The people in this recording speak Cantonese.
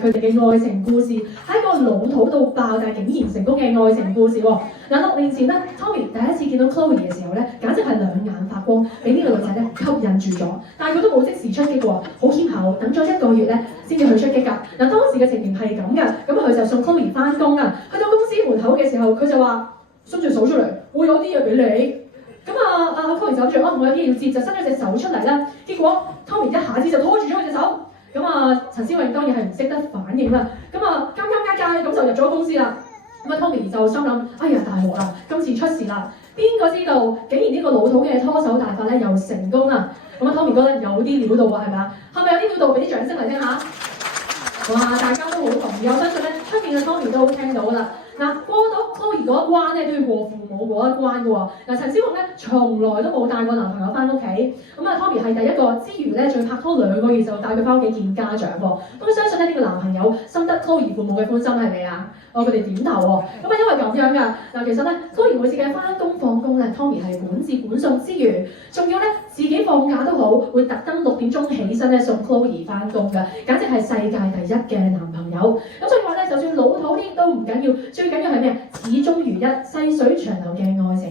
佢哋嘅愛情故事係一個老土到爆，但係竟然成功嘅愛情故事喎。嗱，6年前咧 ，Tommy 第一次見到 Chloe 嘅時候咧，簡直係兩眼發光，俾呢個女仔咧吸引住咗。但係佢都冇即時出擊喎，好謙厚，等咗1個月咧先至去出擊㗎。嗱，當時嘅情形係咁嘅，咁佢就送 Chloe 翻工啊。去到公司門口嘅時候，佢就話：伸隻手出嚟，我有啲嘢俾你。咁Chloe 就諗住，我有啲嘢要接，就伸咗隻手出嚟啦。結果 Tommy 一下子就拖住咗佢隻手。陳思穎當然係唔識得反應啦。尷尬咁就入咗公司啦。Tommy 就心諗：哎呀，大鑊啦！今次出事啦！邊個知道竟然呢個老土嘅拖手大法咧又成功啦！Tommy 哥咧有啲料到喎，係咪啊？係咪有啲料到？俾啲掌聲嚟聽下。哇！大家都好同意，我相信咧出面嘅 Tommy 都聽到啦。嗱，過到 Chloe 嗰一關咧，都要過父母嗰一關嘅喎。陳思穎咧從來都冇帶過男朋友翻屋企。Tommy 係第一個之餘咧，仲拍拖2個月就帶佢翻屋企見家長喎。咁相信咧呢個男朋友深得 Chloe 父母嘅歡心係咪啊？佢哋點頭喎。因為咁樣㗎。其實咧 Chloe 每次嘅翻工放工咧 ，Tommy 係管接管送之餘，仲要咧自己放假都好，會特登6點鐘起身咧送 Chloe 翻工㗎，簡直係世界第一嘅男朋友。咁所以話咧，就算老土啲都唔緊要，最緊要係咩？始終如一，細水長流嘅愛情。